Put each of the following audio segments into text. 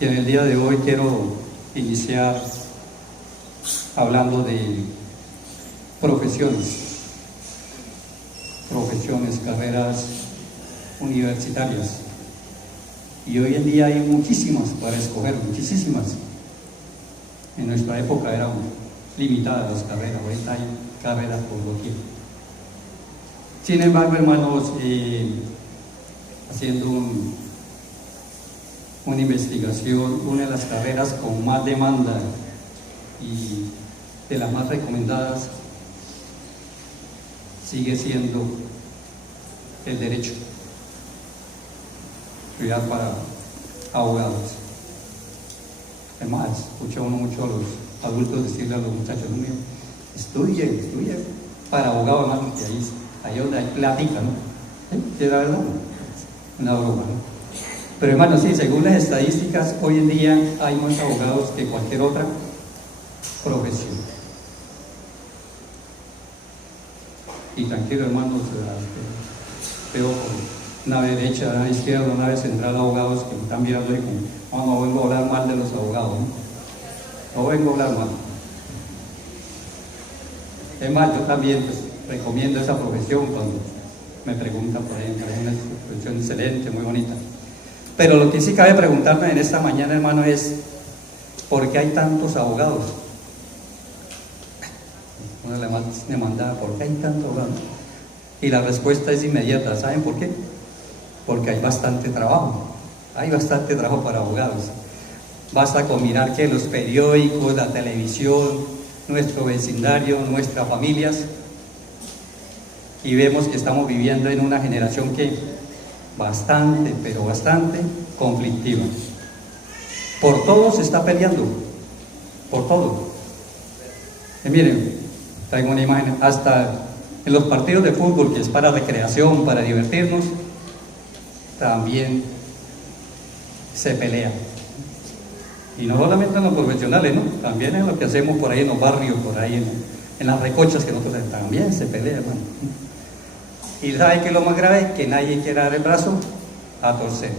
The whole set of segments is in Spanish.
Y en el día de hoy quiero iniciar hablando de profesiones, carreras universitarias. Y hoy en día hay muchísimas para escoger, muchísimas. En nuestra época eran limitadas las carreras, ahorita hay carreras por doquier. Sin embargo, hermanos, haciendo una investigación, una de las carreras con más demanda y de las más recomendadas sigue siendo el derecho, estudiar para abogados. Además, escucha uno mucho a los adultos decirle a los muchachos, no, mío, estudien para abogado, hermano, que ahí donde hay plática, ¿no? ¿Sí? ¿Era verdad? Una broma, ¿no? Pero hermano, sí, según las estadísticas, hoy en día hay más abogados que cualquier otra profesión. Y tranquilo, hermanos, veo con nave derecha, nave izquierda, nave central, abogados que me están mirando y como, no vengo a hablar mal de los abogados, ¿no? No vengo a hablar mal. Es más, yo también pues, recomiendo esa profesión cuando me preguntan por ahí, es una profesión excelente, muy bonita. Pero lo que sí cabe preguntarme en esta mañana, hermano, es ¿por qué hay tantos abogados? Una le mandaba, ¿por qué hay tantos abogados? Y la respuesta es inmediata, ¿saben por qué? Porque hay bastante trabajo para abogados. Basta con mirar que los periódicos, la televisión, nuestro vecindario, nuestras familias, y vemos que estamos viviendo en una generación que bastante conflictiva. Por todo se está peleando, por todo. Y miren, traigo una imagen, hasta en los partidos de fútbol, que es para recreación, para divertirnos, también se pelea. Y no solamente en los profesionales, ¿no? También en lo que hacemos por ahí en los barrios, por ahí en las recochas que nosotros también se pelea, hermano. Y ¿sabe qué es lo más grave? Que nadie quiere dar el brazo a torcer.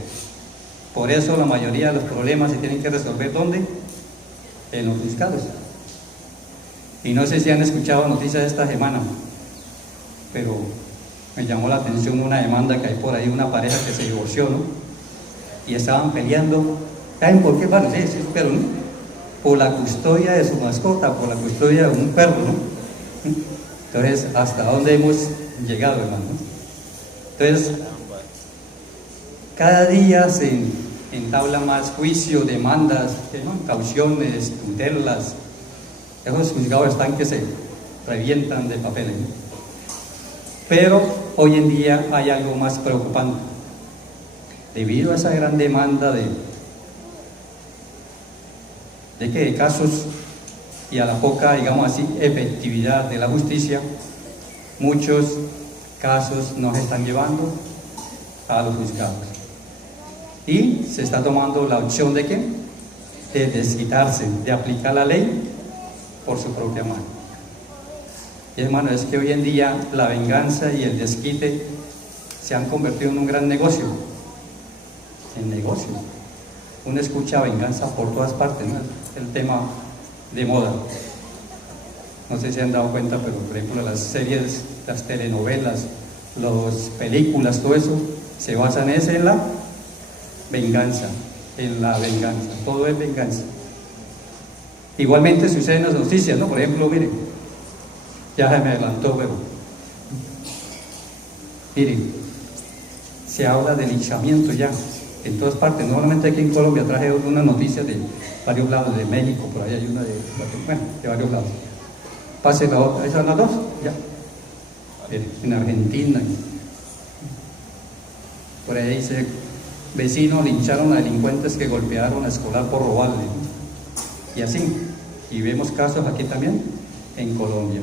Por eso la mayoría de los problemas se tienen que resolver, ¿dónde? En los juzgados. Y no sé si han escuchado noticias de esta semana, pero me llamó la atención una demanda que hay por ahí, una pareja que se divorció, ¿no? Y estaban peleando. ¿Saben por qué? Bueno, sí, pero ¿no? Por la custodia de su mascota, por la custodia de un perro, ¿no? Entonces, ¿hasta dónde hemos llegado, hermano? Entonces, cada día se entabla más juicios, demandas, cauciones, tutelas. Esos juzgados están que se revientan de papeles, ¿no? Pero hoy en día hay algo más preocupante. Debido a esa gran demanda de casos y a la poca, digamos así, efectividad de la justicia, muchos casos nos están llevando a los juzgados. Y se está tomando la opción de ¿qué? De desquitarse, de aplicar la ley por su propia mano. Y hermano, es que hoy en día la venganza y el desquite se han convertido en un gran negocio. En negocio. Uno escucha venganza por todas partes, ¿no? El tema de moda. No sé si han dado cuenta, pero por ejemplo las series, las telenovelas, las películas, todo eso se basan en la venganza, todo es venganza. Igualmente sucede en las noticias, ¿no? Por ejemplo, miren, ya se me adelantó, pero miren, se habla de linchamiento ya en todas partes. Normalmente aquí en Colombia traje una noticia de varios lados, de México, por ahí hay una de varios lados. Pase la otra, esas son las dos, ya. En Argentina, por ahí dice, vecinos lincharon a delincuentes que golpearon a escolar por robarle, y así, y vemos casos aquí también en Colombia.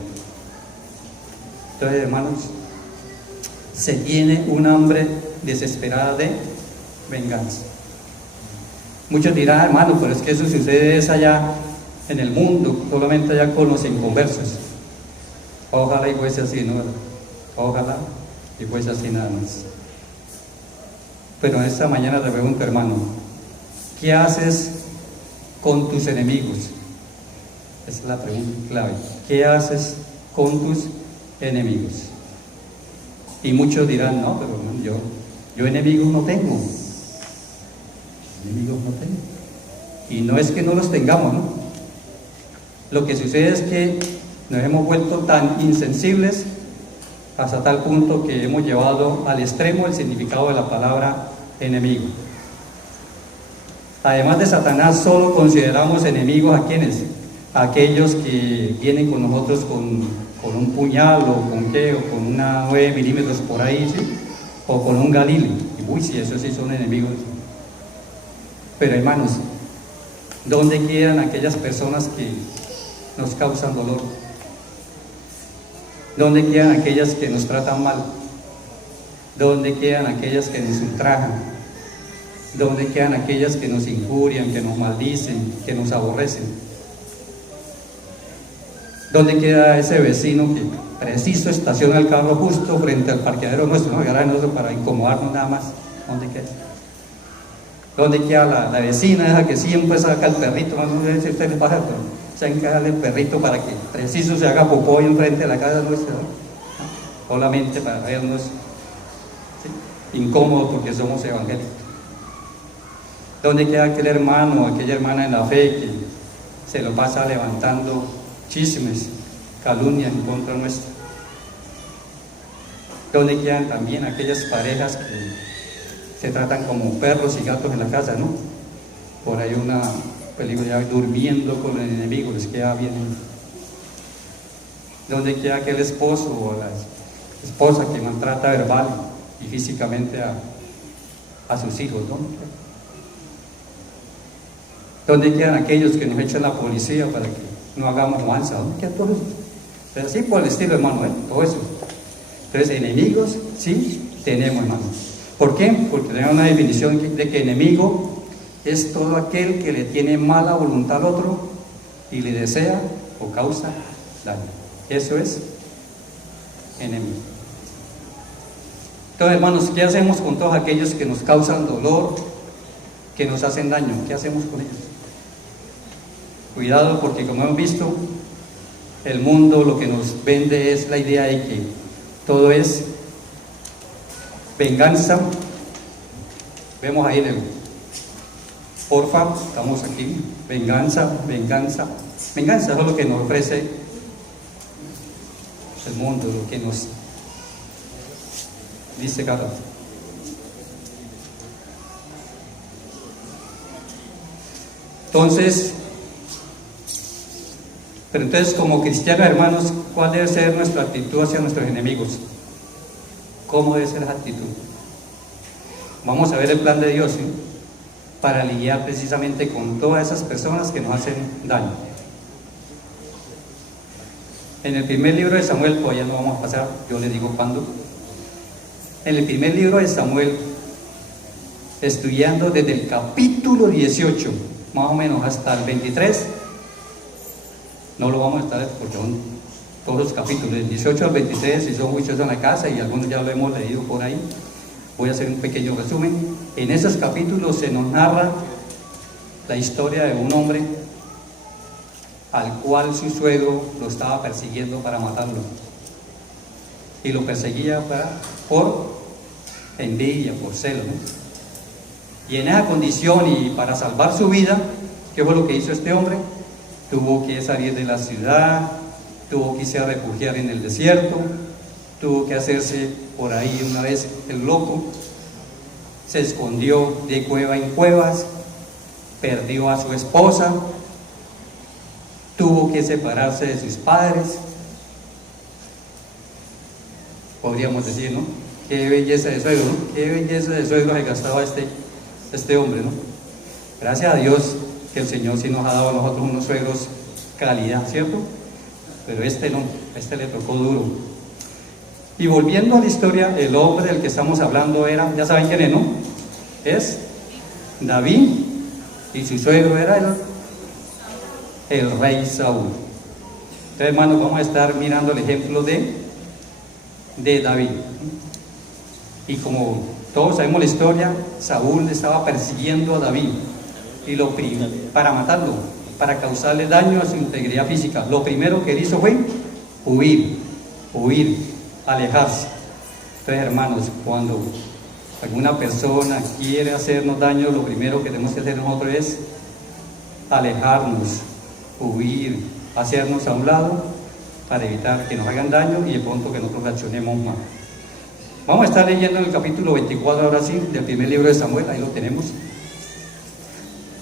Entonces, hermanos, se tiene un hambre desesperada de venganza. Muchos dirán, hermano, pero es que eso sucede es allá en el mundo, solamente allá con los inconversos. Ojalá y fuese así, ¿no? Ojalá y fuese así nada más. Pero esta mañana te pregunto, hermano, ¿qué haces con tus enemigos? Esa es la pregunta clave. ¿Qué haces con tus enemigos? Y muchos dirán, no, pero hermano, yo enemigos no tengo. Enemigos no tengo. Y no es que no los tengamos, ¿no? Lo que sucede es que nos hemos vuelto tan insensibles hasta tal punto que hemos llevado al extremo el significado de la palabra enemigo. Además de Satanás, solo consideramos enemigos a quienes, a aquellos que vienen con nosotros con un puñal o con qué, o con una 9 milímetros por ahí, ¿sí? O con un galil. Y uy, sí, esos sí son enemigos. Pero hermanos, ¿dónde quedan aquellas personas que nos causan dolor? ¿Dónde quedan aquellas que nos tratan mal? ¿Dónde quedan aquellas que nos ultrajan? ¿Dónde quedan aquellas que nos injurian, que nos maldicen, que nos aborrecen? ¿Dónde queda ese vecino que preciso estaciona el carro justo frente al parqueadero nuestro, ¿no? El garaje nuestro, para incomodarnos nada más? ¿Dónde queda? ¿Dónde queda la vecina esa que siempre saca el perrito? No sé si a usted le pasa, pero se encarga el perrito para que preciso se haga popó ahí enfrente de la casa nuestra, ¿no? Solamente para vernos, ¿sí?, incómodos porque somos evangélicos. ¿Dónde queda aquel hermano o aquella hermana en la fe que se lo pasa levantando chismes, calumnias en contra nuestra? ¿Dónde quedan también aquellas parejas que se tratan como perros y gatos en la casa, ¿no? Por ahí una película, ya durmiendo con el enemigo, les queda bien. ¿Dónde queda aquel esposo o la esposa que maltrata verbal y físicamente a sus hijos? ¿Dónde quedan aquellos que nos echan la policía para que no hagamos avanza? ¿Dónde queda todo eso? Pero así por el estilo, hermano, todo eso. Entonces, enemigos sí tenemos, hermano. ¿Por qué? Porque tenemos una definición de que enemigo es todo aquel que le tiene mala voluntad al otro y le desea o causa daño. Eso es enemigo. Entonces, hermanos, ¿qué hacemos con todos aquellos que nos causan dolor, que nos hacen daño? ¿Qué hacemos con ellos? Cuidado, porque como hemos visto, el mundo lo que nos vende es la idea de que todo es venganza. Vemos ahí en el porfa, estamos aquí, venganza, venganza, venganza. Eso es lo que nos ofrece el mundo, lo que nos dice cada uno. Entonces, pero entonces, como cristianos, hermanos, ¿cuál debe ser nuestra actitud hacia nuestros enemigos? ¿Cómo debe ser esa actitud? Vamos a ver el plan de Dios, ¿sí?, para lidiar precisamente con todas esas personas que nos hacen daño. En el primer libro de Samuel, pues ya no vamos a pasar, yo les digo cuándo. En el primer libro de Samuel, estudiando desde el capítulo 18, más o menos hasta el 23, no lo vamos a estar porque son todos los capítulos, del 18 al 23, y son muchos en la casa y algunos ya lo hemos leído por ahí. Voy a hacer un pequeño resumen. En esos capítulos se nos narra la historia de un hombre al cual su suegro lo estaba persiguiendo para matarlo. Y lo perseguía por envidia, por celo, ¿no? Y en esa condición, y para salvar su vida, ¿qué fue lo que hizo este hombre? Tuvo que salir de la ciudad, tuvo que irse a refugiar en el desierto, tuvo que hacerse por ahí una vez el loco, se escondió de cueva en cuevas, perdió a su esposa, tuvo que separarse de sus padres. Podríamos decir, ¿no? Qué belleza de suegro, ¿no? Qué belleza de suegro se gastaba este hombre, ¿no? Gracias a Dios que el Señor sí nos ha dado a nosotros unos suegros calidad, ¿cierto? Pero este no, este le tocó duro. Y volviendo a la historia, el hombre del que estamos hablando era, ya saben quién es, ¿no? Es David, y su suegro era el rey Saúl. Entonces, hermanos, vamos a estar mirando el ejemplo de David. Y como todos sabemos la historia, Saúl estaba persiguiendo a David. y para matarlo, para causarle daño a su integridad física. Lo primero que él hizo fue huir, alejarse. Entonces, hermanos, cuando alguna persona quiere hacernos daño, lo primero que tenemos que hacer nosotros es alejarnos, huir, hacernos a un lado para evitar que nos hagan daño y de pronto que nosotros reaccionemos mal. Vamos a estar leyendo en el capítulo 24, ahora sí, del primer libro de Samuel, ahí lo tenemos.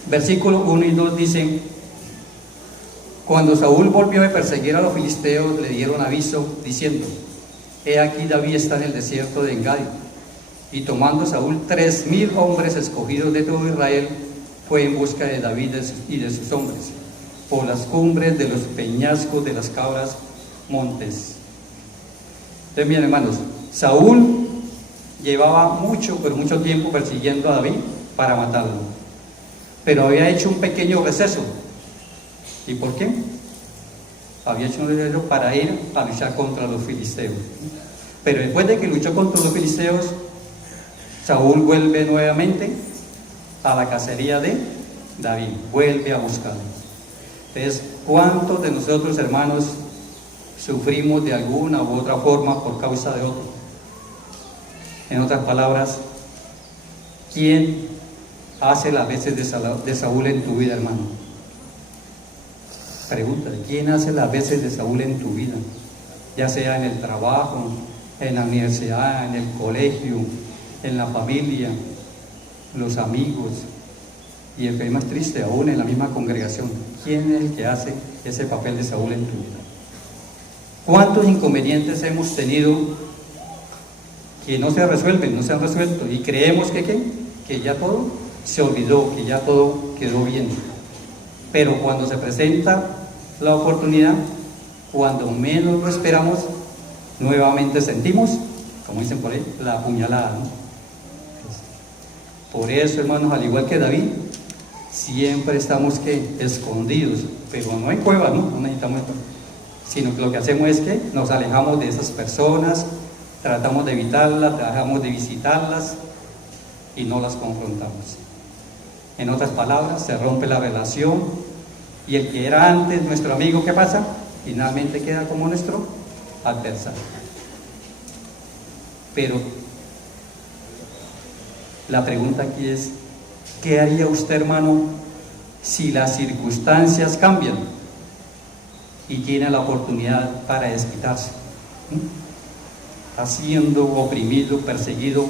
Versículos 1 y 2 dicen: cuando Saúl volvió de perseguir a los filisteos, le dieron aviso diciendo: he aquí David está en el desierto de Engadi. Y tomando Saúl 3,000 hombres escogidos de todo Israel, fue en busca de David y de sus hombres, por las cumbres de los peñascos de las cabras montes. Entonces, bien, hermanos, Saúl llevaba mucho tiempo persiguiendo a David para matarlo, pero había hecho un pequeño receso. ¿Y por qué? Había hecho un receso para ir a luchar contra los filisteos. Pero después de que luchó contra los filisteos, Saúl vuelve nuevamente a la cacería de David, vuelve a buscarlo. Entonces, ¿cuántos de nosotros, hermanos, sufrimos de alguna u otra forma por causa de otro? En otras palabras, ¿quién hace las veces de Saúl en tu vida, hermano? Pregúntale, ¿quién hace las veces de Saúl en tu vida? Ya sea en el trabajo, en la universidad, en el colegio, en la familia, los amigos, y el que es más triste aún, en la misma congregación. ¿Quién es el que hace ese papel de Saúl en tu vida? ¿Cuántos inconvenientes hemos tenido que no se resuelven, no se han resuelto, y creemos que ya todo se olvidó, que ya todo quedó bien? Pero cuando se presenta la oportunidad, cuando menos lo esperamos, nuevamente sentimos, como dicen por ahí, la puñalada, ¿no? Por eso, hermanos, al igual que David, siempre estamos escondidos, pero no en cuevas, no necesitamos esto, sino que lo que hacemos es que nos alejamos de esas personas, tratamos de evitarlas, tratamos de visitarlas y no las confrontamos. En otras palabras, se rompe la relación y el que era antes nuestro amigo, ¿qué pasa? Finalmente queda como nuestro adversario. Pero la pregunta aquí es: ¿qué haría usted, hermano, si las circunstancias cambian y tiene la oportunidad para desquitarse? Está siendo oprimido, perseguido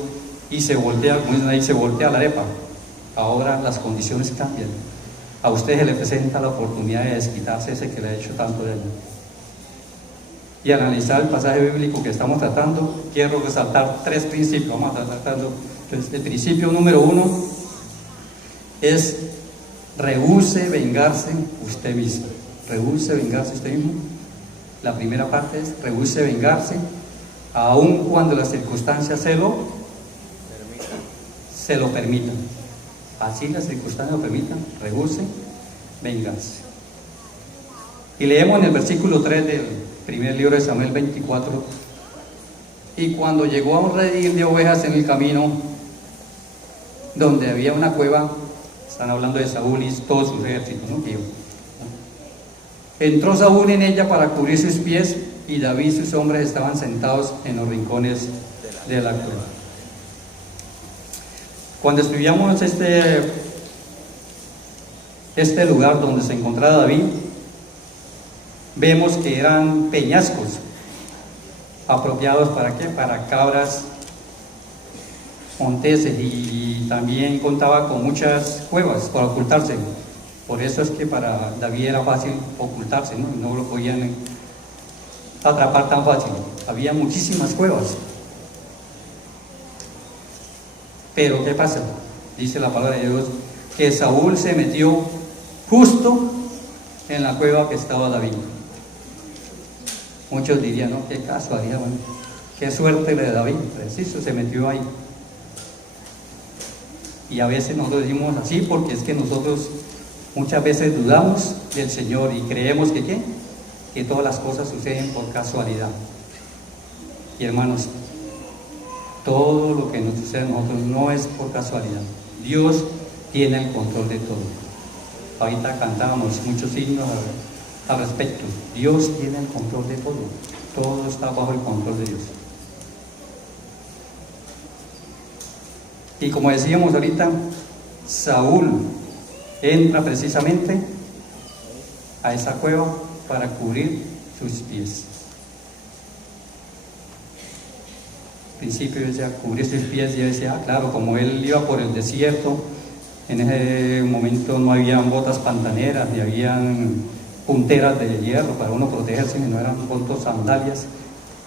y se voltea, como dicen ahí, se voltea la arepa. Ahora las condiciones cambian. A usted se le presenta la oportunidad de desquitarse ese que le ha hecho tanto daño. Y al analizar el pasaje bíblico que estamos tratando, quiero resaltar 3 principios. Vamos a estar tratando. Entonces, el principio número 1 es: rehúse vengarse usted mismo. Rehúse vengarse usted mismo. La primera parte es: rehúse vengarse, aun cuando las circunstancias se lo permitan. Así las circunstancias lo permitan, rehúse vengarse. Y leemos en el versículo 3 del primer libro de Samuel 24: y cuando llegó a un redil de ovejas en el camino, donde había una cueva, están hablando de Saúl y todo su ejército, ¿no? Entró Saúl en ella para cubrir sus pies, y David y sus hombres estaban sentados en los rincones de la cueva. Cuando estudiamos este lugar donde se encontraba David, vemos que eran peñascos apropiados ¿para qué? Para cabras monteses, y también contaba con muchas cuevas para ocultarse. Por eso es que para David era fácil ocultarse, no lo podían atrapar tan fácil. Había muchísimas cuevas. Pero ¿qué pasa? Dice la palabra de Dios que Saúl se metió justo en la cueva que estaba David. Muchos dirían: no, qué casualidad, bueno, qué suerte le de David, preciso, se metió ahí. Y a veces nosotros decimos así porque es que nosotros muchas veces dudamos del Señor y creemos que todas las cosas suceden por casualidad. Y hermanos, todo lo que nos sucede a nosotros no es por casualidad. Dios tiene el control de todo. Ahorita cantábamos muchos himnos al respecto. Dios tiene el control de todo. Todo está bajo el control de Dios. Y como decíamos ahorita, Saúl entra precisamente a esa cueva para cubrir sus pies. Al principio decía cubrir sus pies, y yo decía, claro, como él iba por el desierto, en ese momento no habían botas pantaneras, ni habían punteras de hierro para uno protegerse, no eran con sandalias,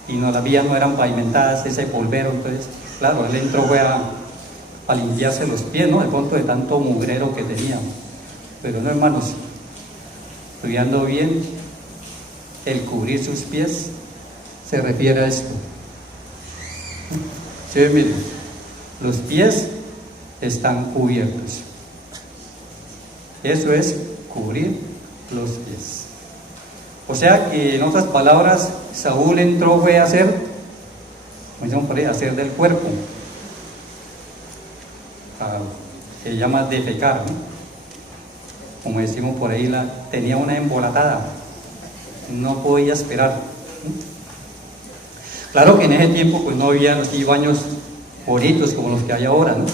y no, las vías no eran pavimentadas, ese polvero. Entonces, claro, él entró fue a limpiarse los pies, ¿no? De pronto de tanto mugrero que tenía. Pero no, hermanos, estudiando bien, el cubrir sus pies se refiere a esto. Sí, miren, los pies están cubiertos. Eso es cubrir los pies. O sea que, en otras palabras, Saúl entró fue a hacer, como decimos por ahí, hacer del cuerpo. Se llama defecar, ¿no? Como decimos por ahí, tenía una embolatada, no podía esperar. Claro que en ese tiempo pues no había así baños bonitos como los que hay ahora, ¿no?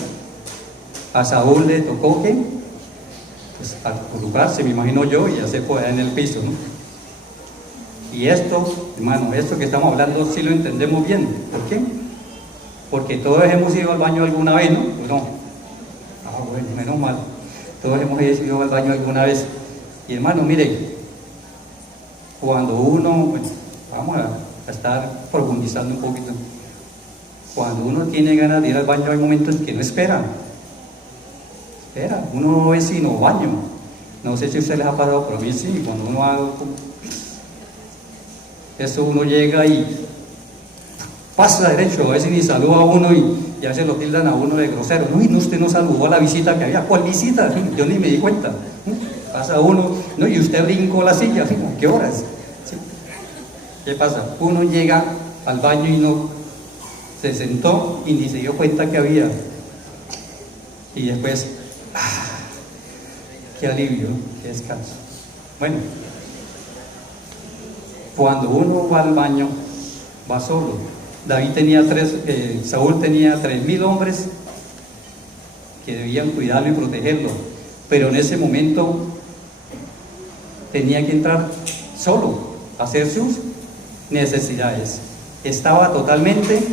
A Saúl le tocó que pues acurrucarse, me imagino yo, y hacer por allá en el piso, ¿no? Y esto, hermano, esto que estamos hablando sí lo entendemos bien. ¿Por qué? Porque todos hemos ido al baño alguna vez, ¿no? Pues no. Bueno, menos mal. Todos hemos ido al baño alguna vez. Y hermano, mire, cuando uno, bueno, vamos a estar profundizando un poquito. Cuando uno tiene ganas de ir al baño, hay momentos que no espera. Uno no es sino baño. No sé si a ustedes les ha pasado, pero a mí sí. Cuando uno haga eso, uno llega y pasa derecho, a veces ni saluda a uno y a veces lo tildan a uno de grosero. No, y no, usted no saludó a la visita que había. ¿Cuál visita? Yo ni me di cuenta. Pasa uno, no, y usted brincó la silla. ¿Qué horas? ¿Sí? ¿Qué pasa? Uno llega al baño y no se sentó y ni se dio cuenta que había. Y después, qué alivio, qué descanso. Bueno, cuando uno va al baño, va solo. Saúl tenía 3.000 hombres que debían cuidarlo y protegerlo, pero en ese momento tenía que entrar solo a hacer sus necesidades. Estaba totalmente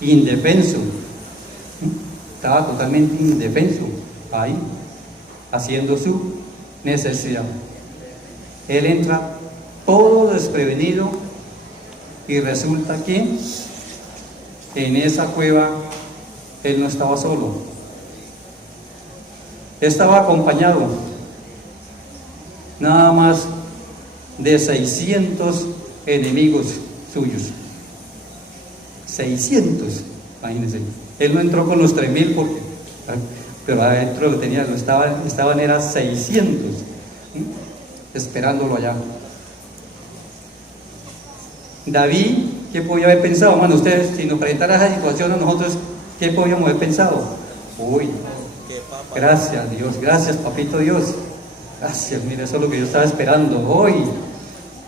indefenso. Estaba totalmente indefenso ahí, haciendo su necesidad. Él entra todo desprevenido y resulta que en esa cueva él no estaba solo. Estaba acompañado nada más de 600 enemigos suyos. 600, imagínense. Él no entró con los 3.000 porque, pero adentro estaban era 600 esperándolo allá. David, ¿qué podía haber pensado? Bueno, ustedes, si nos presentara esa situación a nosotros, ¿qué podíamos haber pensado? Uy, gracias Dios, gracias papito Dios, gracias, mire, eso es lo que yo estaba esperando. Hoy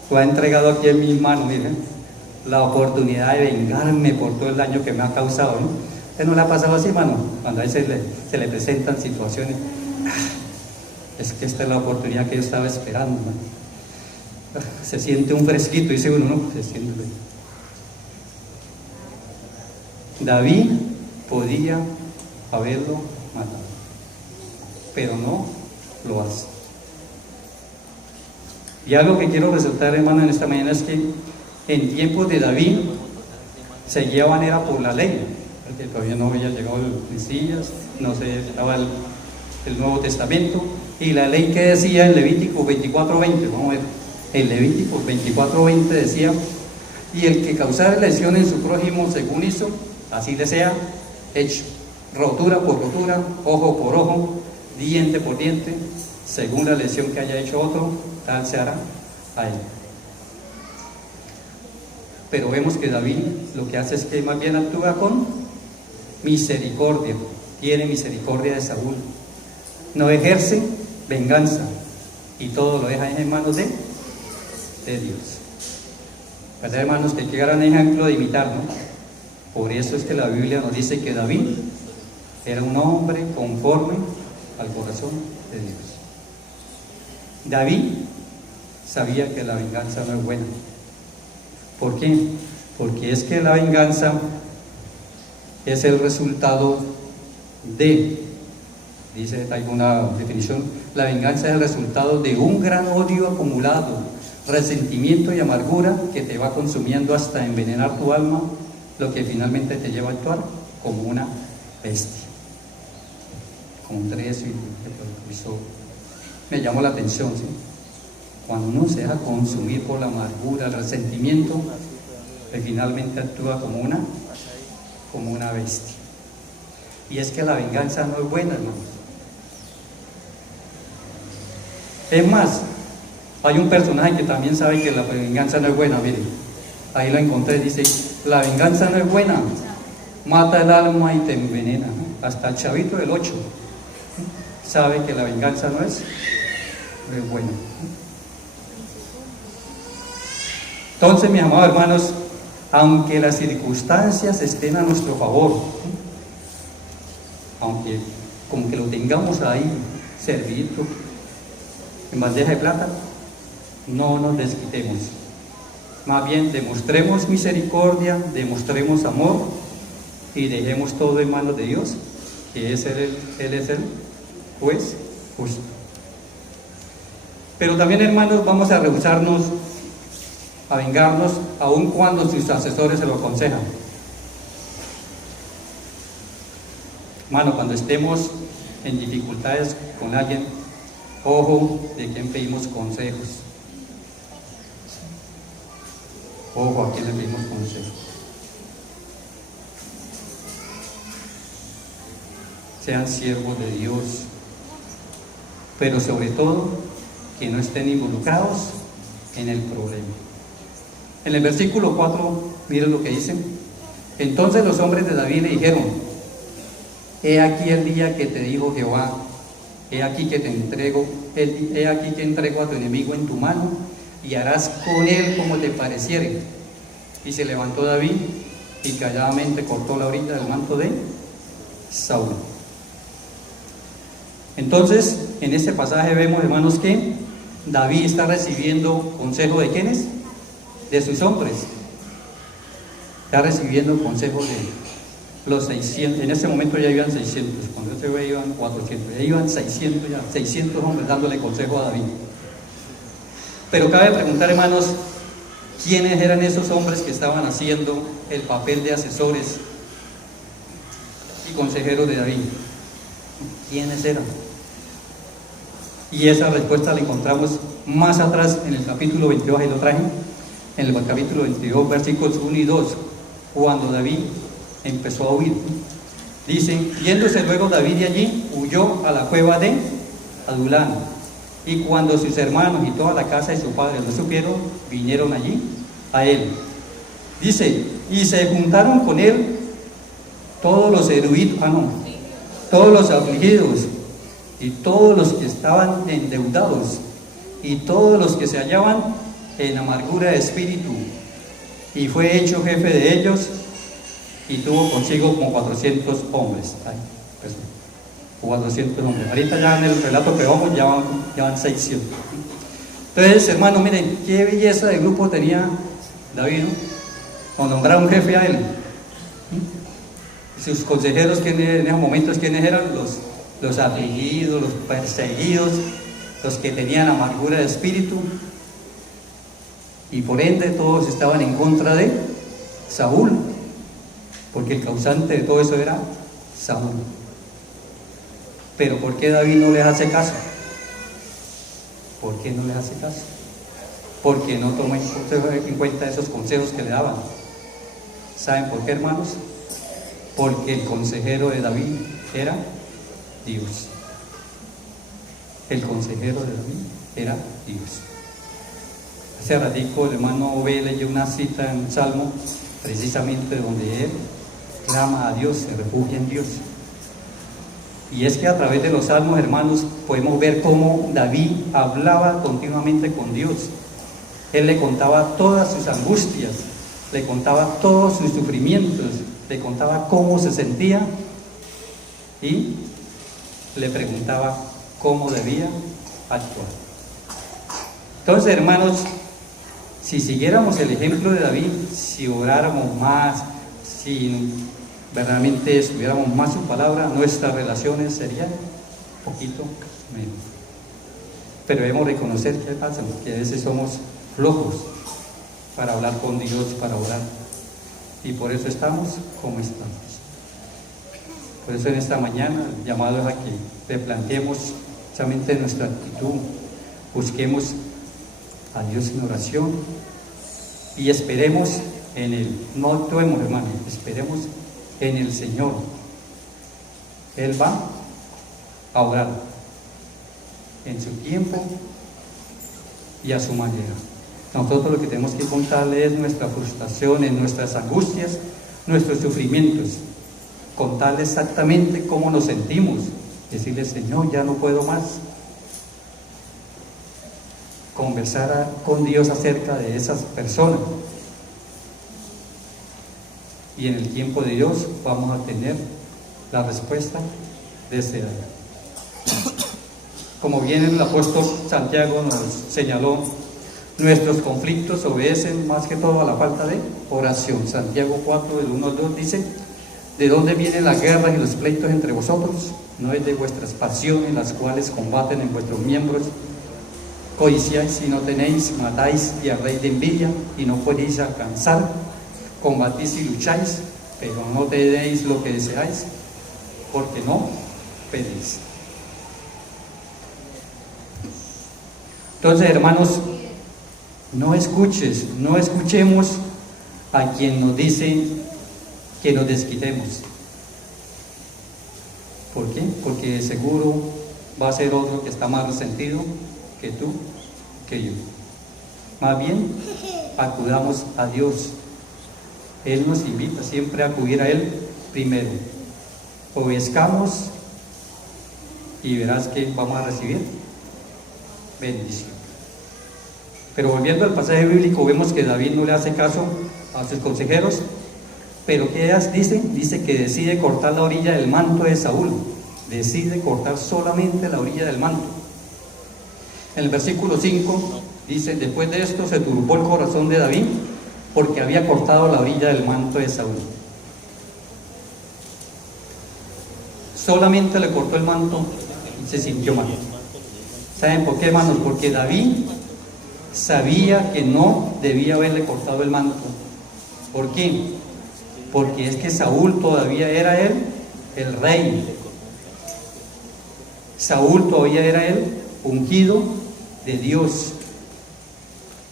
lo ha entregado aquí en mis manos, miren, la oportunidad de vengarme por todo el daño que me ha causado, ¿no? ¿Usted no le ha pasado así, hermano? Cuando a veces se le presentan situaciones, es que esta es la oportunidad que yo estaba esperando, ¿no? Se siente un fresquito, dice uno, ¿no? Se siente. David podía haberlo matado, pero no lo hace. Y algo que quiero resaltar, hermano, en esta mañana es que en tiempos de David se guiaban era por la ley, porque todavía no había llegado el Mesías, no se estaba el Nuevo Testamento, y la ley que decía en Levítico 24:20, vamos a ver, en Levítico 24:20 decía: y el que causare lesión en su prójimo según hizo, así le sea hecho, rotura por rotura, ojo por ojo, diente por diente, según la lesión que haya hecho otro, tal se hará a él. Pero vemos que David lo que hace es que más bien actúa con misericordia, tiene misericordia de Saúl, no ejerce venganza y todo lo deja en manos de Dios. ¿Verdad, hermanos? Que gran ejemplo de imitar, ¿no? Por eso es que la Biblia nos dice que David era un hombre conforme al corazón de Dios. David sabía que la venganza no es buena. ¿Por qué? Porque es que la venganza es el resultado de, dice, hay una definición, la venganza es el resultado de un gran odio acumulado, resentimiento y amargura que te va consumiendo hasta envenenar tu alma, lo que finalmente te lleva a actuar como una bestia. Encontré eso y eso me llamó la atención, ¿sí? Cuando uno se deja consumir por la amargura, el resentimiento, que finalmente actúa como una bestia. Y es que la venganza no es buena, hermanos. Es más, hay un personaje que también sabe que la venganza no es buena, miren, ahí lo encontré, dice, la venganza no es buena, mata el alma y te envenena, ¿no? Hasta el chavito del 8 sabe que la venganza no es buena. Entonces, mis amados hermanos, aunque las circunstancias estén a nuestro favor, aunque como que lo tengamos ahí servidito en bandeja de plata, no nos desquitemos. Más bien demostremos misericordia, demostremos amor y dejemos todo en manos de Dios, que es Él es el juez justo. Pero también, hermanos, vamos a rehusarnos a vengarnos aun cuando sus asesores se lo aconsejan. Hermano, cuando estemos en dificultades con alguien, ojo de quién pedimos consejos. Ojo a quién le pedimos consejos. Sean siervos de Dios, pero sobre todo que no estén involucrados en el problema. En el versículo 4, miren lo que dicen. Entonces los hombres de David le dijeron: he aquí el día que te dijo Jehová, he aquí que entrego a tu enemigo en tu mano, y harás con él como te pareciere. Y se levantó David y calladamente cortó la orilla del manto de Saúl. Entonces, en este pasaje vemos, hermanos, que David está recibiendo consejo de ¿quiénes? De sus hombres. Está recibiendo consejo de los 600. En ese momento ya iban 600, cuando este güey iban 400, ya iban 600 ya, 600 hombres dándole consejo a David. Pero cabe preguntar, hermanos, ¿quiénes eran esos hombres que estaban haciendo el papel de asesores y consejeros de David? ¿Quiénes eran? Y esa respuesta la encontramos más atrás en el capítulo 22, ahí lo traje, en el capítulo 22, versículos 1 y 2, cuando David empezó a huir. Dice: yéndose luego David de allí, huyó a la cueva de Adulán. Y cuando sus hermanos y toda la casa de su padre lo supieron, vinieron allí a él. Dice: y se juntaron con él todos los eruditos, todos los afligidos, y todos los que estaban endeudados, y todos los que se hallaban en amargura de espíritu, y fue hecho jefe de ellos, y tuvo consigo como 400 hombres. 400 hombres. Ahorita ya en el relato que vamos ya van 600. Entonces, hermano, miren qué belleza de grupo tenía David, ¿no? Cuando nombraron jefe a él. Sus consejeros, en esos momentos, ¿quiénes eran? Los afligidos, los perseguidos, los que tenían amargura de espíritu, y por ende todos estaban en contra de Saúl, porque el causante de todo eso era Saúl. Pero ¿por qué David no les hace caso? ¿Por qué no les hace caso? Porque no tomó en cuenta esos consejos que le daban. ¿Saben por qué, hermanos? Porque el consejero de David era Dios. El consejero de David era Dios. Hace ratico el hermano B leyó una cita en un salmo, precisamente donde él clama a Dios, se refugia en Dios. Y es que a través de los salmos, hermanos, podemos ver cómo David hablaba continuamente con Dios. Él le contaba todas sus angustias, le contaba todos sus sufrimientos, le contaba cómo se sentía y le preguntaba cómo debía actuar. Entonces, hermanos, si siguiéramos el ejemplo de David, si oráramos más, si verdaderamente estuviéramos más su palabra, nuestras relaciones serían un poquito menos. Pero debemos reconocer qué pasa, que a veces somos flojos para hablar con Dios, para orar. Y por eso estamos como estamos. Por eso en esta mañana el llamado es a que replanteemos precisamente nuestra actitud, busquemos a Dios en oración y esperemos en Él. No actuemos, hermanos, esperemos en el Señor. Él va a orar en su tiempo y a su manera. Nosotros lo que tenemos que contarle es nuestras frustraciones, nuestras angustias, nuestros sufrimientos, contarle exactamente cómo nos sentimos, decirle: Señor, ya no puedo más. Conversar con Dios acerca de esas personas. Y en el tiempo de Dios vamos a tener la respuesta deseada. Como bien el apóstol Santiago nos señaló, nuestros conflictos obedecen más que todo a la falta de oración. Santiago 4, del 1 al 2 dice: ¿de dónde vienen las guerras y los pleitos entre vosotros? ¿No es de vuestras pasiones las cuales combaten en vuestros miembros? Codiciáis y no tenéis, matáis y ardéis de envidia y no podéis alcanzar, combatís y lucháis, pero no tenéis lo que deseáis, porque no pedís. Entonces, hermanos, no escuchemos a quien nos dice que nos desquitemos. ¿Por qué? Porque seguro va a ser otro que está más resentido que tú, que yo. Más bien, acudamos a Dios. Él nos invita siempre a acudir a Él primero. Obedezcamos y verás que vamos a recibir bendición. Pero volviendo al pasaje bíblico, vemos que David no le hace caso a sus consejeros, pero ¿qué ellas dicen? Dice que decide cortar la orilla del manto de Saúl. Decide cortar solamente la orilla del manto. En el versículo 5 dice: después de esto se turbó el corazón de David porque había cortado la orilla del manto de Saúl. Solamente le cortó el manto y se sintió mal. ¿Saben por qué, hermanos? Porque David sabía que no debía haberle cortado el manto. ¿Por qué? Porque es que Saúl todavía era él el rey. Saúl todavía era él ungido de Dios.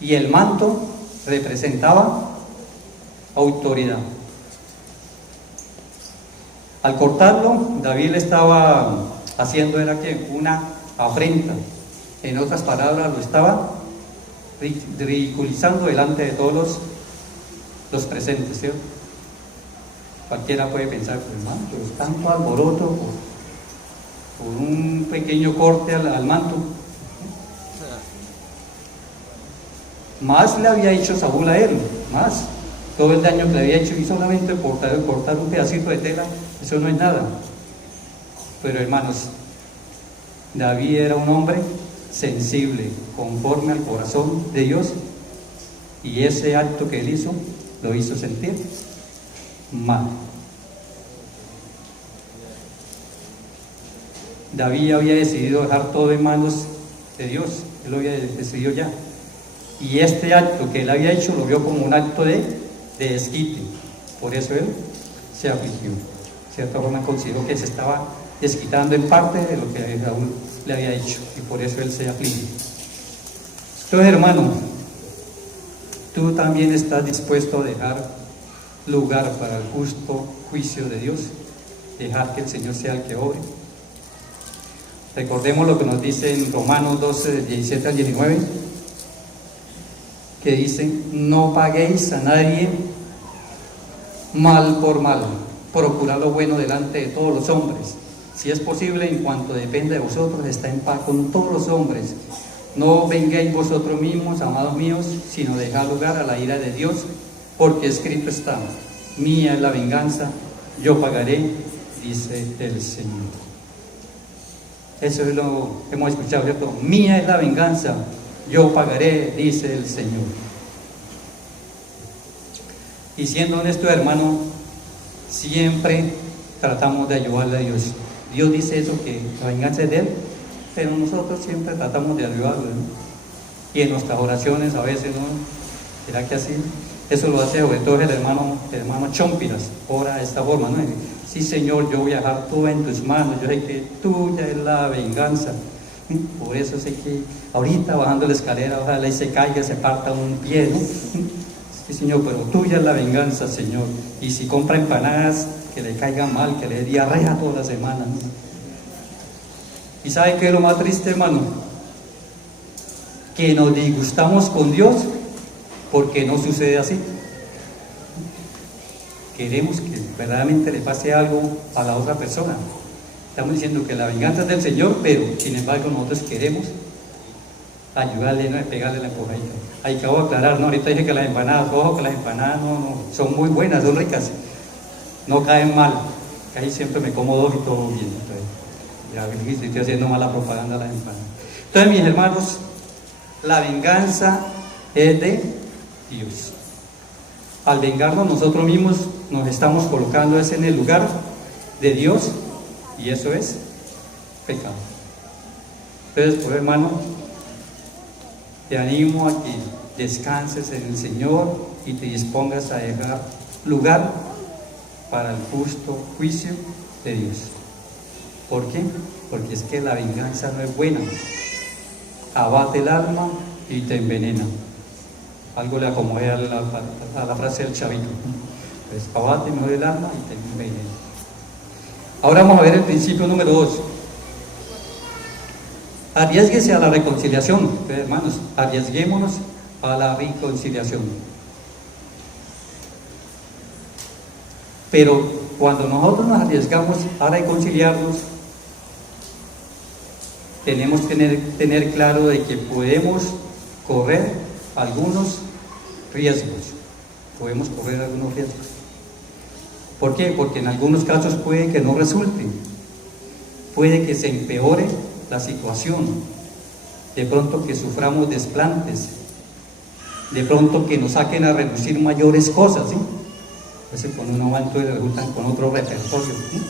Y el manto representaba autoridad. Al cortarlo, David le estaba haciendo era que una afrenta. En otras palabras, lo estaba ridiculizando delante de todos los presentes, ¿cierto? Cualquiera puede pensar: pues, hermano, pero es tanto alboroto por un pequeño corte al manto. Más le había hecho Saúl a él, más todo el daño que le había hecho, y solamente cortar un pedacito de tela, eso no es nada. Pero, hermanos, David era un hombre sensible, conforme al corazón de Dios, y ese acto que él hizo, lo hizo sentir mal. David había decidido dejar todo en manos de Dios, él lo había decidido ya. Y este acto que él había hecho lo vio como un acto de desquite. Por eso él se afligió. De cierta forma consideró que se estaba desquitando en parte de lo que Saúl le había hecho. Y por eso él se afligió. Entonces, hermano, tú también estás dispuesto a dejar lugar para el justo juicio de Dios. Dejar que el Señor sea el que obre. Recordemos lo que nos dice en Romanos 12, del 17 al 19. Que dice: no paguéis a nadie mal por mal, procurad lo bueno delante de todos los hombres, si es posible, en cuanto depende de vosotros, está en paz con todos los hombres. No vengáis vosotros mismos, amados míos, sino dejad lugar a la ira de Dios, porque escrito está: mía es la venganza, yo pagaré, dice el Señor. Eso es lo que hemos escuchado, ¿cierto? Mía es la venganza, yo pagaré, dice el Señor. Y siendo honesto, hermano, siempre tratamos de ayudarle a Dios. Dios dice eso, que la venganza es de Él, pero nosotros siempre tratamos de ayudarle, ¿no? Y en nuestras oraciones a veces, ¿no? ¿Será que así? Eso lo hace sobre todo el hermano Chompiras, ora de esta forma, ¿no? Sí, Señor, yo voy a dejar todo en tus manos, yo sé que tuya es la venganza. Por eso sé que ahorita bajando la escalera, ojalá y se caiga, se parta un pie, ¿no? Sí, Señor, pero tuya es la venganza, Señor. Y si compra empanadas, que le caiga mal, que le dé diarrea toda la semana, ¿no? ¿Y sabe qué es lo más triste, hermano? Que nos disgustamos con Dios porque no sucede así. Queremos que verdaderamente le pase algo a la otra persona. Estamos diciendo que la venganza es del Señor, pero sin embargo nosotros queremos ayudarle, no pegarle la empujadita. Ahí acabo de aclarar, ¿no? Ahorita dije que las empanadas, ojo, que las empanadas no, son muy buenas, son ricas, no caen mal. Ahí siempre me como dos y todo bien. Entonces, ya estoy haciendo mala propaganda a las empanadas. Entonces, mis hermanos, la venganza es de Dios. Al vengarnos nosotros mismos, nos estamos colocando en el lugar de Dios, y eso es pecado. Entonces, por hermano, te animo a que descanses en el Señor y te dispongas a dejar lugar para el justo juicio de Dios. ¿Por qué? Porque es que la venganza no es buena. Abate el alma y te envenena. Algo le acomodé a la frase del chavito. Pues abate mejor el alma y te envenena. Ahora vamos a ver el principio número 2. Arriésguese a la reconciliación. Hermanos, arriesguémonos a la reconciliación. Pero cuando nosotros nos arriesgamos a reconciliarnos, tenemos que tener claro de que podemos correr algunos riesgos. Podemos correr algunos riesgos. ¿Por qué? Porque en algunos casos puede que no resulte. Puede que se empeore la situación. De pronto que suframos desplantes. De pronto que nos saquen a reducir mayores cosas, ¿sí? Entonces cuando uno va, entonces resultan con otro repertorio, ¿sí?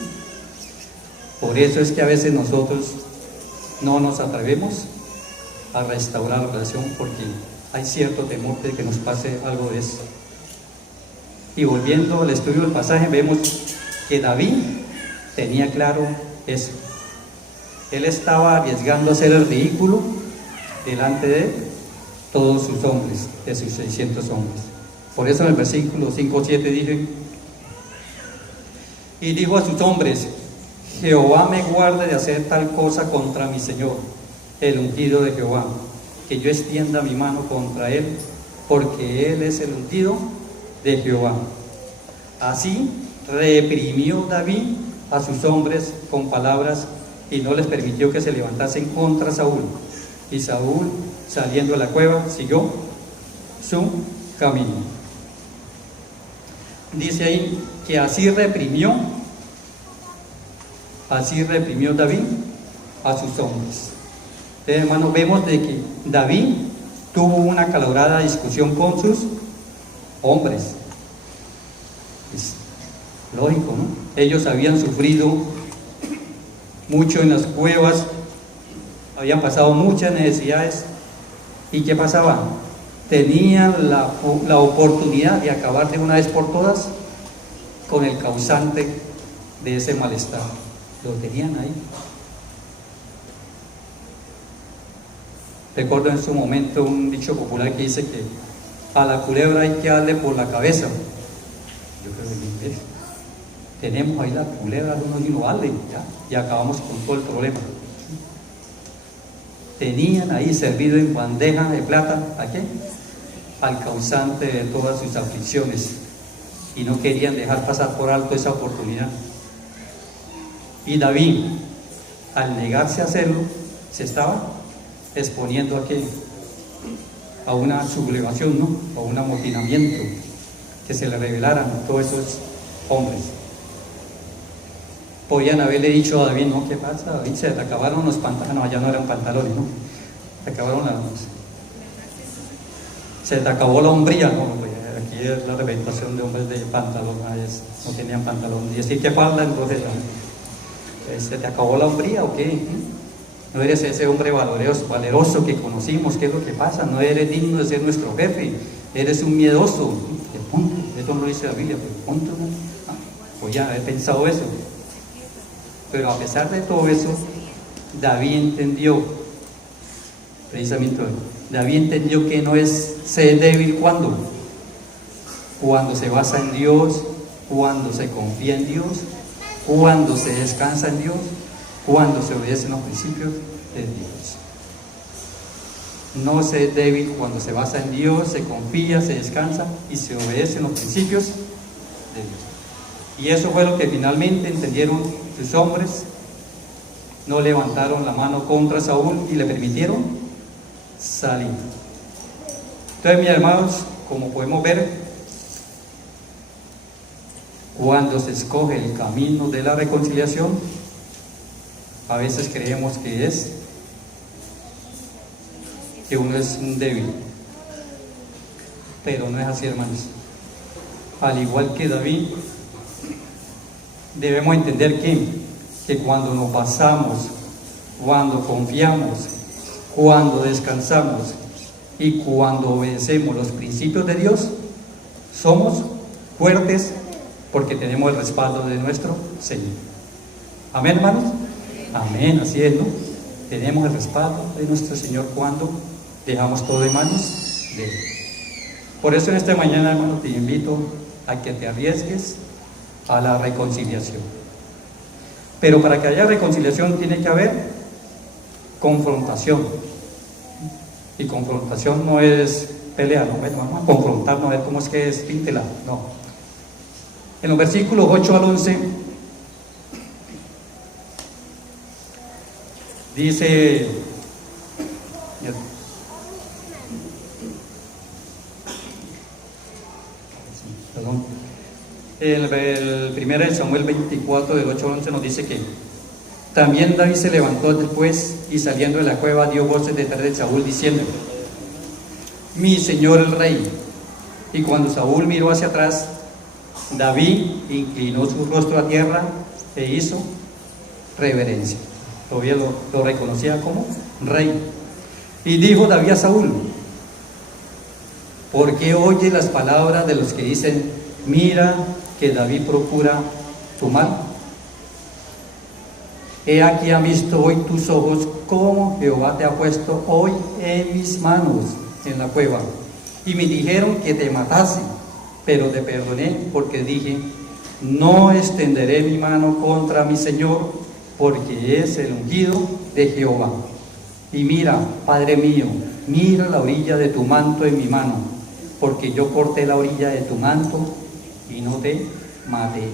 Por eso es que a veces nosotros no nos atrevemos a restaurar la relación, porque hay cierto temor de que nos pase algo de eso. Y volviendo al estudio del pasaje, vemos que David tenía claro eso. Él estaba arriesgando a hacer el ridículo delante de todos sus hombres, de sus 600 hombres. Por eso en el versículo 5-7 dice: y dijo a sus hombres: Jehová me guarde de hacer tal cosa contra mi Señor, el ungido de Jehová, que yo extienda mi mano contra él, porque él es el ungido de Jehová. Así reprimió David a sus hombres con palabras y no les permitió que se levantasen contra Saúl. Y Saúl, saliendo de la cueva, siguió su camino. Dice ahí que así reprimió David a sus hombres. Entonces, hermanos, vemos de que David tuvo una acalorada discusión con sus hombres. Es lógico, ¿no? Ellos habían sufrido mucho en las cuevas, habían pasado muchas necesidades. ¿Y qué pasaba? Tenían la oportunidad de acabar de una vez por todas con el causante de ese malestar. Lo tenían ahí. Recuerdo en su momento un dicho popular que dice que a la culebra hay que darle por la cabeza. Yo creo que tenemos ahí la culebra, uno y uno vale, ya, y acabamos con todo el problema. Tenían ahí servido en bandeja de plata, ¿a qué? Al causante de todas sus aflicciones, y no querían dejar pasar por alto esa oportunidad. Y David, al negarse a hacerlo, se estaba exponiendo a qué? A una sublevación, ¿no? A un amotinamiento, que se le revelaran todos esos hombres. Podían haberle dicho a David, no, ¿qué pasa, David? Se te acabaron los pantalones, no, ya no eran pantalones, ¿no? Se acabaron se te acabó la hombría, ¿no? Aquí es la revelación de hombres de pantalón, no tenían pantalón. Y así que falda, entonces, ¿se te acabó la hombría o qué? No eres ese hombre valeroso que conocimos, ¿qué es lo que pasa? No eres digno de ser nuestro jefe, eres un miedoso. Esto no lo dice la Biblia, pero punto, ¿no? Pues ya he pensado eso. Pero a pesar de todo eso, David entendió, precisamente, David entendió que no es ser débil cuando se basa en Dios, cuando se confía en Dios, cuando se descansa en Dios, cuando se obedecen los principios de Dios. No ser débil cuando se basa en Dios, se confía, se descansa y se obedecen los principios de Dios. Y eso fue lo que finalmente entendieron sus hombres. No levantaron la mano contra Saúl y le permitieron salir. Entonces, mis hermanos, como podemos ver, cuando se escoge el camino de la reconciliación, a veces creemos que uno es un débil, pero no es así, hermanos. Al igual que David, debemos entender que cuando nos basamos, cuando confiamos, cuando descansamos y cuando obedecemos los principios de Dios, somos fuertes porque tenemos el respaldo de nuestro Señor. Amén, hermanos. Amén, así es, ¿no? Tenemos el respaldo de nuestro Señor cuando dejamos todo en manos de Él. Por eso en esta mañana, hermano, te invito a que te arriesgues a la reconciliación. Pero para que haya reconciliación tiene que haber confrontación. Y confrontación no es pelea, no, vamos a confrontarnos a ver cómo es que es píntela, no. En los versículos 8 al 11 dice, perdón, el primero de Samuel 24 del 8 al 11 nos dice que también David se levantó después y saliendo de la cueva dio voces detrás de Saúl diciendo: mi señor el rey. Y cuando Saúl miró hacia atrás, David inclinó su rostro a tierra e hizo reverencia. Todavía lo reconocía como rey. Y dijo David a Saúl: ¿por qué oye las palabras de los que dicen, mira que David procura tu mal? He aquí han visto hoy tus ojos cómo Jehová te ha puesto hoy en mis manos en la cueva. Y me dijeron que te matase, pero te perdoné porque dije, no extenderé mi mano contra mi Señor, porque es el ungido de Jehová. Y mira, Padre mío, mira la orilla de tu manto en mi mano, porque yo corté la orilla de tu manto y no te maté.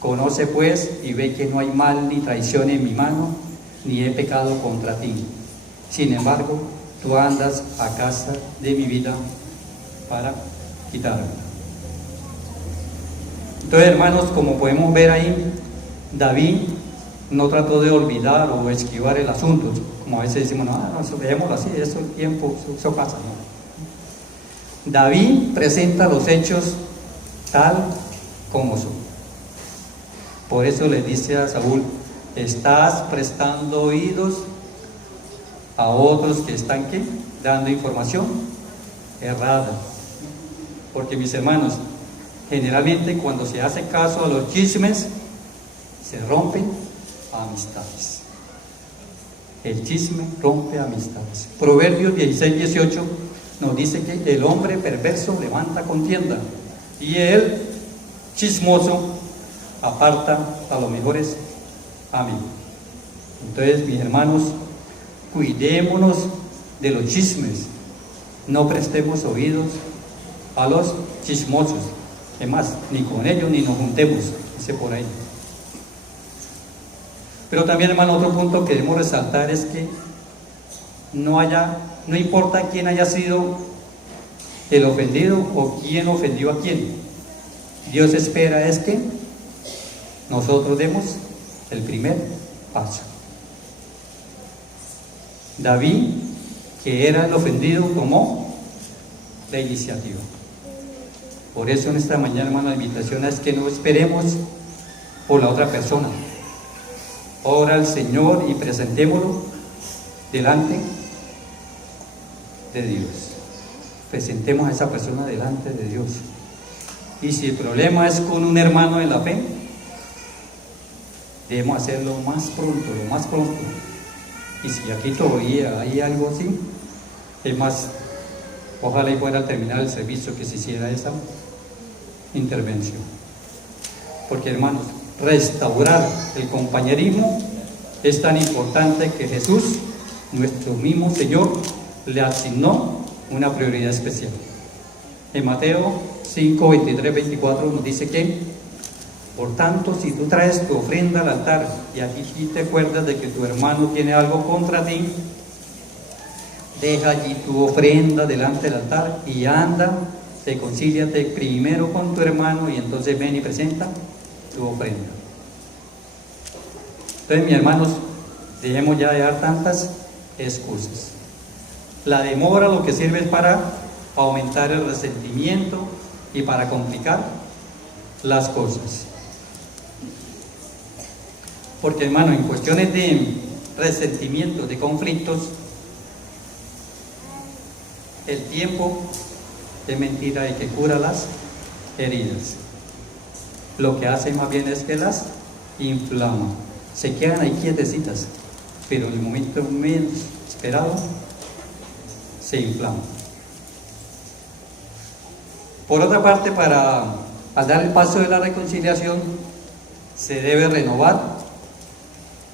Conoce pues y ve que no hay mal ni traición en mi mano, ni he pecado contra ti. Sin embargo, tú andas a casa de mi vida para quitarme. Entonces, hermanos, como podemos ver ahí, David no trató de olvidar o esquivar el asunto, como a veces decimos, no, dejémoslo así, eso el tiempo, eso pasa, ¿no? David presenta los hechos tal como son. Por eso le dice a Saúl, estás prestando oídos a otros que están ¿qué? Dando información errada. Porque, mis hermanos, generalmente cuando se hace caso a los chismes, se rompen amistades. El chisme rompe amistades. Proverbios 16-18 nos dice que el hombre perverso levanta contienda y el chismoso aparta a los mejores amigos. Entonces, mis hermanos, cuidémonos de los chismes, no prestemos oídos a los chismosos. Es más, ni con ellos ni nos juntemos, dice por ahí. Pero también, hermano, otro punto que debemos resaltar es que no importa quién haya sido el ofendido o quién ofendió a quién. Dios espera es que nosotros demos el primer paso. David, que era el ofendido, tomó la iniciativa. Por eso en esta mañana, hermano, la invitación es que no esperemos por la otra persona. Ora al Señor y presentémoslo delante de Dios. Presentemos a esa persona delante de Dios. Y si el problema es con un hermano en la fe, debemos hacerlo lo más pronto. Y si aquí todavía hay algo así, es más, ojalá y fuera al terminar el servicio que se hiciera esa intervención. Porque, hermanos, restaurar el compañerismo es tan importante que Jesús, nuestro mismo Señor, le asignó una prioridad especial. En Mateo 5, 23, 24 nos dice que, por tanto, si tú traes tu ofrenda al altar y aquí te acuerdas de que tu hermano tiene algo contra ti, deja allí tu ofrenda delante del altar y anda, reconcíliate primero con tu hermano y entonces ven y presenta tu ofrenda. Entonces, mis hermanos, dejemos ya de dar tantas excusas. La demora lo que sirve es para aumentar el resentimiento y para complicar las cosas. Porque, hermano, en cuestiones de resentimientos, de conflictos, el tiempo es mentira y que cura las heridas. Lo que hace más bien es que las inflama. Se quedan ahí quietecitas, pero en el momento menos esperado se inflama. Por otra parte, al dar el paso de la reconciliación, se debe renovar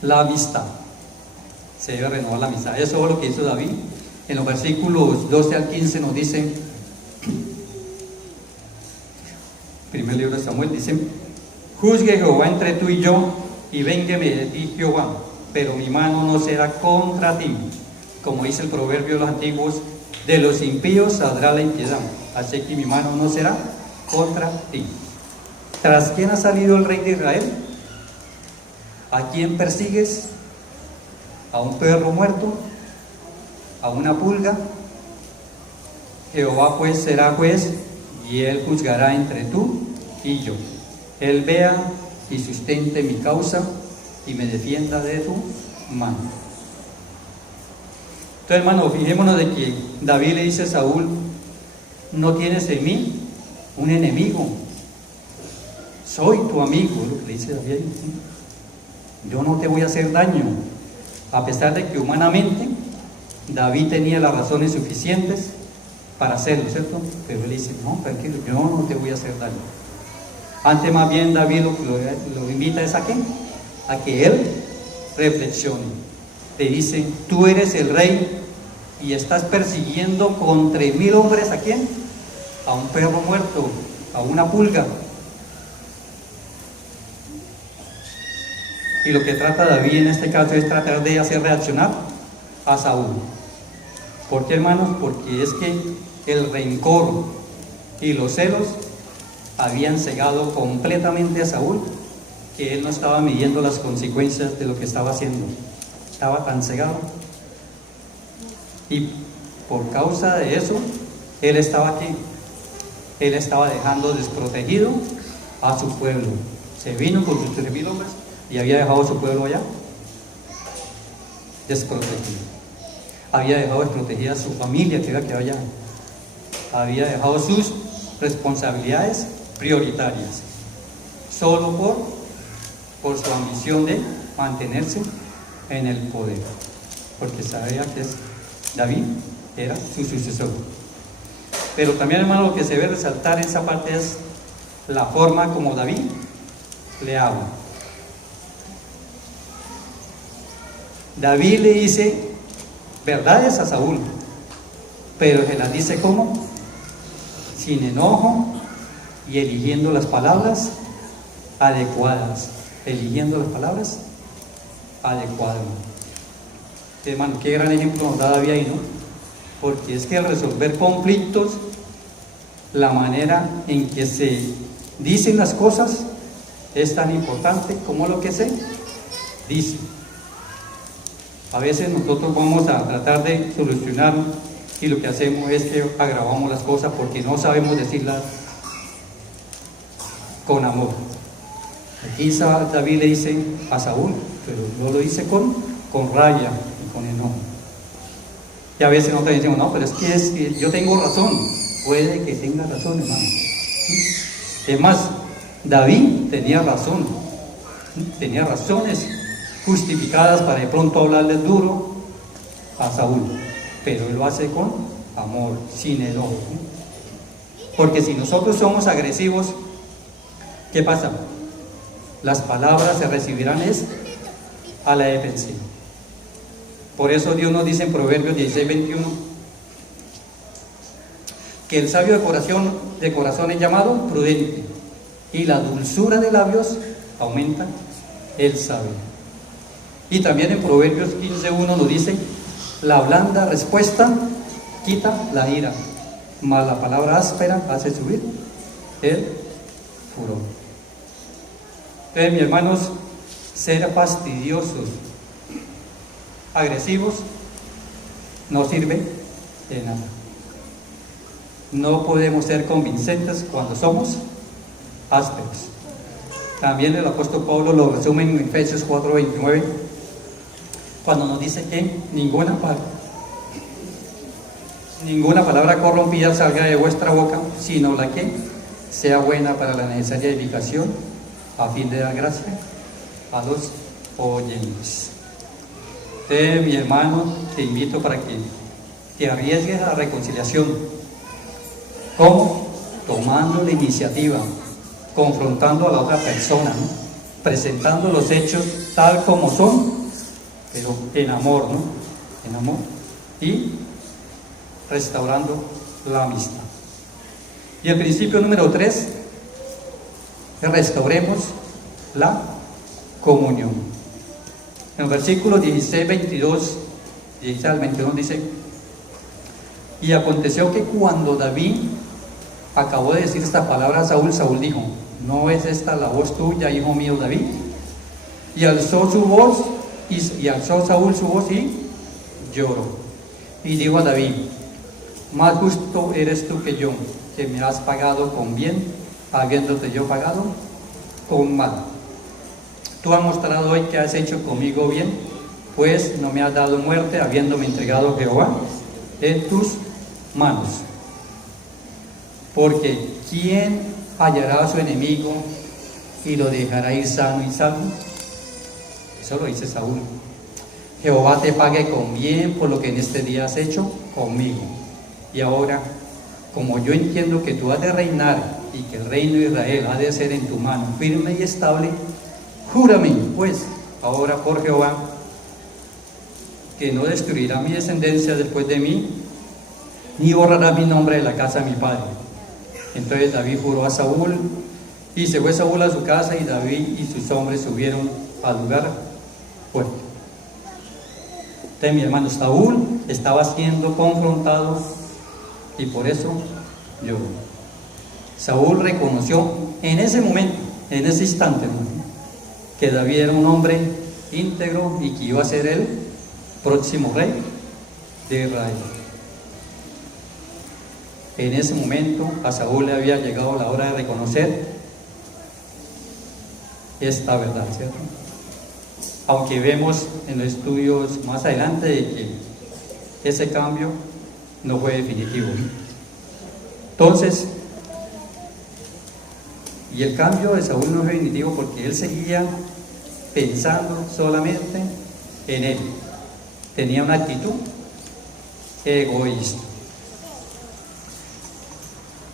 la amistad. Se debe renovar la amistad. Eso es lo que hizo David. En los versículos 12 al 15 nos dice, primer libro de Samuel, dice: juzgue Jehová entre tú y yo, y véngueme de ti Jehová, pero mi mano no será contra ti. Como dice el proverbio de los antiguos, de los impíos saldrá la impiedad, así que mi mano no será contra ti. ¿Tras quién ha salido el rey de Israel? ¿A quién persigues? ¿A un perro muerto? ¿A una pulga? Jehová pues será juez, y él juzgará entre tú y yo. Él vea y sustente mi causa y me defienda de tu mano. Entonces, hermano, fijémonos de que David le dice a Saúl: no tienes en mí un enemigo, soy tu amigo. Lo que le dice David, yo no te voy a hacer daño, a pesar de que humanamente David tenía las razones suficientes para hacerlo, ¿cierto? Pero él dice: no, tranquilo, yo no te voy a hacer daño. Antes, más bien, David lo invita es a ¿qué? A que él reflexione. Te dice: tú eres el rey y estás persiguiendo contra 1000 hombres. ¿A quién? A un perro muerto, a una pulga. Y lo que trata David en este caso es tratar de hacer reaccionar a Saúl. ¿Por qué, hermanos? Porque es que el rencor y los celos habían cegado completamente a Saúl, que él no estaba midiendo las consecuencias de lo que estaba haciendo. Estaba tan cegado. Y por causa de eso, él estaba aquí. Él estaba dejando desprotegido a su pueblo. Se vino con sus 3000 hombres y había dejado a su pueblo allá desprotegido. Había dejado desprotegida a su familia que había quedado allá. Había dejado sus responsabilidades prioritarias, solo por su ambición de mantenerse en el poder, porque sabía que David era su sucesor. Pero también, hermano, lo que se debe resaltar en esa parte es la forma como David le habla. David le dice verdades a Saúl, pero se las dice ¿cómo? Sin enojo y eligiendo las palabras adecuadas. Eligiendo las palabras adecuado. Hermano, qué gran ejemplo nos da David ahí, ¿no? Porque es que al resolver conflictos, la manera en que se dicen las cosas es tan importante como lo que se dice. A veces nosotros vamos a tratar de solucionar y lo que hacemos es que agravamos las cosas porque no sabemos decirlas con amor. Aquí David le dice a Saúl, pero no lo dice con rabia y con enojo. Y a veces nosotros decimos, no, pero es que yo tengo razón. Puede que tenga razón, hermano. Es más, David tenía razón. Tenía razones justificadas para de pronto hablarle duro a Saúl. Pero él lo hace con amor, sin enojo. Porque si nosotros somos agresivos, ¿qué pasa? Las palabras se recibirán a la defensiva. Por eso Dios nos dice en Proverbios 16:21 que el sabio de corazón es llamado prudente y la dulzura de labios aumenta el sabio. Y también en Proverbios 15:1 nos dice: la blanda respuesta quita la ira, mas la palabra áspera hace subir el furor. Entonces, mis hermanos, ser fastidiosos, agresivos, no sirve de nada. No podemos ser convincentes cuando somos ásperos. También el apóstol Pablo lo resume en Efesios 4:29, cuando nos dice que ninguna palabra corrompida salga de vuestra boca, sino la que sea buena para la necesaria edificación, a fin de dar gracia a los oyentes. Entonces, mi hermano, te invito para que te arriesgues a la reconciliación. ¿Cómo? Tomando la iniciativa, confrontando a la otra persona, ¿no? Presentando los hechos tal como son, pero en amor, ¿no? En amor. Y restaurando la amistad. Y el principio número 3, restauremos la comunión. En el versículo 16 al 21 dice: y aconteció que cuando David acabó de decir esta palabra a Saúl, Saúl dijo: ¿no es esta la voz tuya, hijo mío David? Y alzó su voz, y alzó Saúl su voz y lloró. Y dijo a David: más justo eres tú que yo, que me has pagado con bien, habiéndote yo pagado con mal. Tú has mostrado hoy que has hecho conmigo bien, pues no me has dado muerte, habiéndome entregado Jehová en tus manos. Porque ¿quién hallará a su enemigo y lo dejará ir sano y salvo? Eso lo dice Saúl. Jehová te pague con bien por lo que en este día has hecho conmigo. Y ahora, como yo entiendo que tú has de reinar y que el reino de Israel ha de ser en tu mano firme y estable, júrame pues ahora por Jehová que no destruirá mi descendencia después de mí, ni borrará mi nombre de la casa de mi padre. Entonces David juró a Saúl, y se fue Saúl a su casa, y David y sus hombres subieron al lugar fuerte. Entonces, mi hermano, Saúl estaba siendo confrontado y por eso lloró. Saúl reconoció en ese momento, en ese instante, ¿no?, que David era un hombre íntegro y que iba a ser el próximo rey de Israel. En ese momento a Saúl le había llegado la hora de reconocer esta verdad, ¿cierto? Aunque vemos en los estudios más adelante de que ese cambio no fue definitivo. Entonces, y el cambio de Saúl no fue definitivo porque él seguía pensando solamente en él. Tenía una actitud egoísta.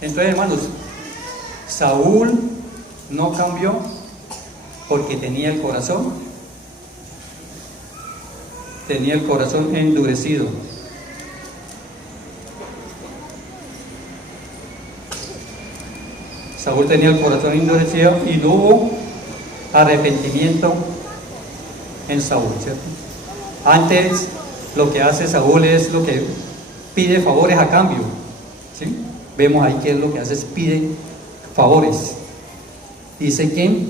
Entonces, hermanos, Saúl no cambió porque tenía el corazón endurecido. Saúl tenía el corazón endurecido y no hubo arrepentimiento en Saúl, ¿cierto? Antes lo que hace Saúl es lo que pide favores a cambio, ¿sí? Vemos ahí que es lo que hace, es pide favores. Dice que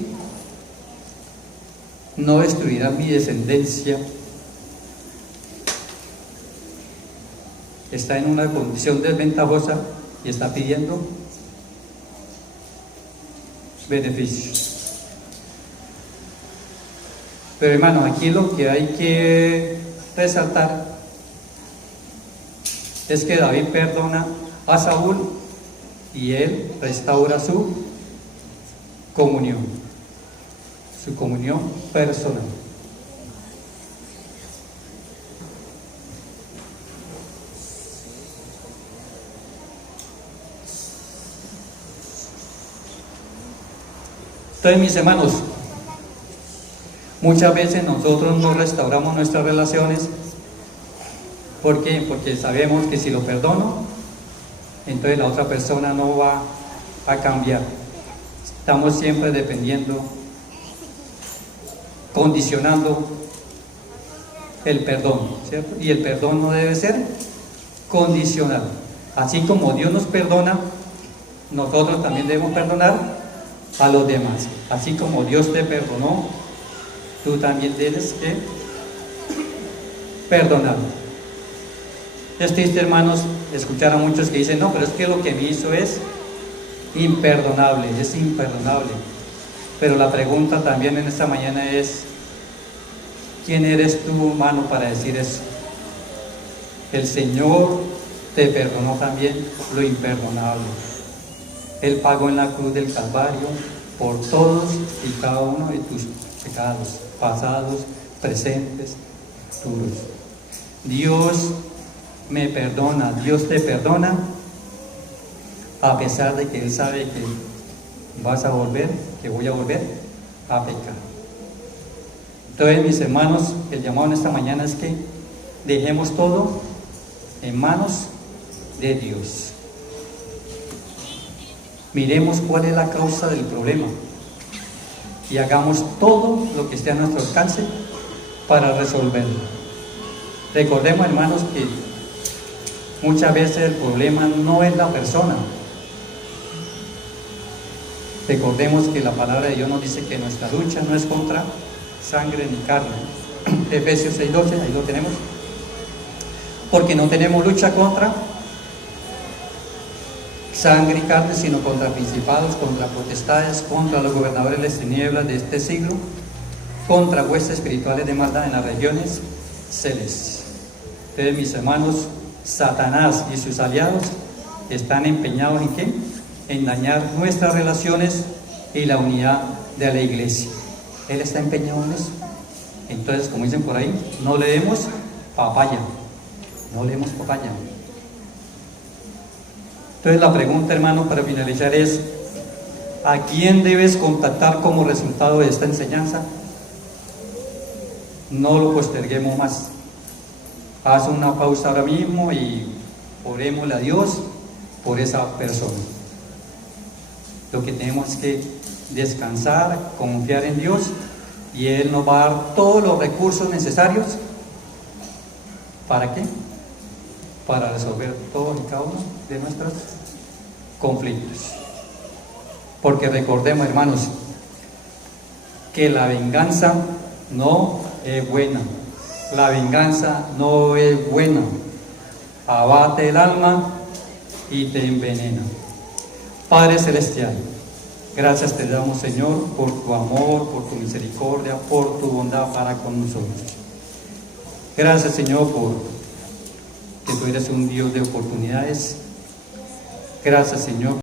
no destruirá mi descendencia. Está en una condición desventajosa y está pidiendo beneficios. Pero hermano, aquí lo que hay que resaltar es que David perdona a Saúl y él restaura su comunión personal. Entonces, mis hermanos, muchas veces nosotros no restauramos nuestras relaciones. ¿Por qué? Porque sabemos que si lo perdono, entonces la otra persona no va a cambiar. Estamos siempre dependiendo, condicionando el perdón, ¿cierto? Y el perdón no debe ser condicional. Así como Dios nos perdona, nosotros también debemos perdonar a los demás. Así como Dios te perdonó, tú también tienes que perdonar. Es triste, hermanos, escuchar a muchos que dicen, no, pero es que lo que me hizo es imperdonable. Pero la pregunta también en esta mañana es, ¿quién eres tú, hermano, para decir eso? El Señor te perdonó también lo imperdonable. Él pagó en la cruz del Calvario por todos y cada uno de tus pecados, pasados, presentes, futuros. Dios me perdona, Dios te perdona, a pesar de que Él sabe que vas a volver, que voy a volver a pecar. Entonces, mis hermanos, el llamado en esta mañana es que dejemos todo en manos de Dios. Miremos cuál es la causa del problema y hagamos todo lo que esté a nuestro alcance para resolverlo. Recordemos, hermanos, que muchas veces el problema no es la persona. Recordemos que la palabra de Dios nos dice que nuestra lucha no es contra sangre ni carne. Efesios 6:12, ahí lo tenemos. Porque no tenemos lucha contra sangre y carne, sino contra principados, contra potestades, contra los gobernadores de las tinieblas de este siglo, contra huestes espirituales de maldad en las regiones celestes. Entonces, mis hermanos, Satanás y sus aliados están empeñados en ¿qué? En dañar nuestras relaciones y la unidad de la iglesia. Él está empeñado en eso. Entonces, como dicen por ahí, no le demos papaya. No le demos papaya. Entonces, la pregunta, hermano, para finalizar es: ¿a quién debes contactar como resultado de esta enseñanza? No lo posterguemos más. Haz una pausa ahora mismo y orémosle a Dios por esa persona. Lo que tenemos es que descansar, confiar en Dios, y Él nos va a dar todos los recursos necesarios. ¿Para qué? Para resolver todos y cada uno de nuestros conflictos. Porque recordemos, hermanos, que la venganza no es buena. La venganza no es buena. Abate el alma y te envenena. Padre Celestial, gracias te damos, Señor, por tu amor, por tu misericordia, por tu bondad para con nosotros. Gracias, Señor, por que tú eres un Dios de oportunidades. Gracias, Señor.